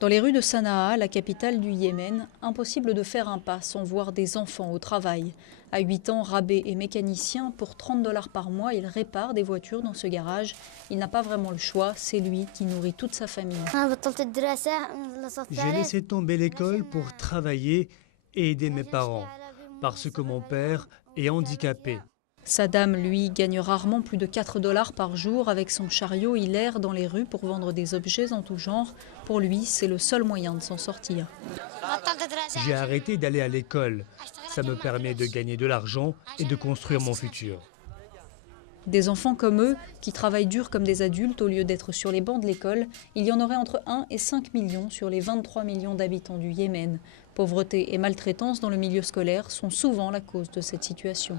Dans les rues de Sanaa, la capitale du Yémen, impossible de faire un pas sans voir des enfants au travail. À 8 ans, Rabé est mécanicien. Pour 30 $ par mois, il répare des voitures dans ce garage. Il n'a pas vraiment le choix, c'est lui qui nourrit toute sa famille. J'ai laissé tomber l'école pour travailler et aider mes parents, parce que mon père est handicapé. Saddam, lui, gagne rarement plus de 4 $ par jour. Avec son chariot, il erre dans les rues pour vendre des objets en tout genre. Pour lui, c'est le seul moyen de s'en sortir. J'ai arrêté d'aller à l'école. Ça me permet de gagner de l'argent et de construire mon futur. Des enfants comme eux, qui travaillent dur comme des adultes au lieu d'être sur les bancs de l'école, il y en aurait entre 1 et 5 millions sur les 23 millions d'habitants du Yémen. Pauvreté et maltraitance dans le milieu scolaire sont souvent la cause de cette situation.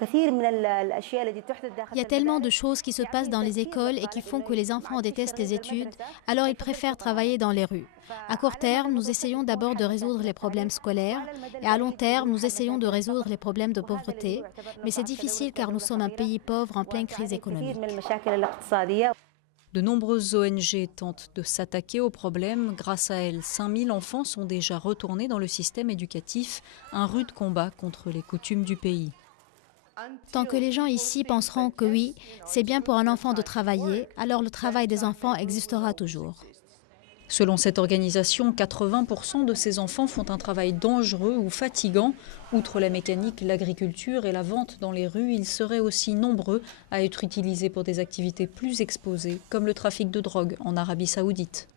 Il y a tellement de choses qui se passent dans les écoles et qui font que les enfants détestent les études, alors ils préfèrent travailler dans les rues. À court terme, nous essayons d'abord de résoudre les problèmes scolaires et à long terme, nous essayons de résoudre les problèmes de pauvreté. Mais c'est difficile car nous sommes un pays pauvre en pleine crise économique. De nombreuses ONG tentent de s'attaquer au problème. Grâce à elles, 5000 enfants sont déjà retournés dans le système éducatif, un rude combat contre les coutumes du pays. Tant que les gens ici penseront que oui, c'est bien pour un enfant de travailler, alors le travail des enfants existera toujours. Selon cette organisation, 80% de ces enfants font un travail dangereux ou fatigant. Outre la mécanique, l'agriculture et la vente dans les rues, ils seraient aussi nombreux à être utilisés pour des activités plus exposées, comme le trafic de drogue en Arabie Saoudite.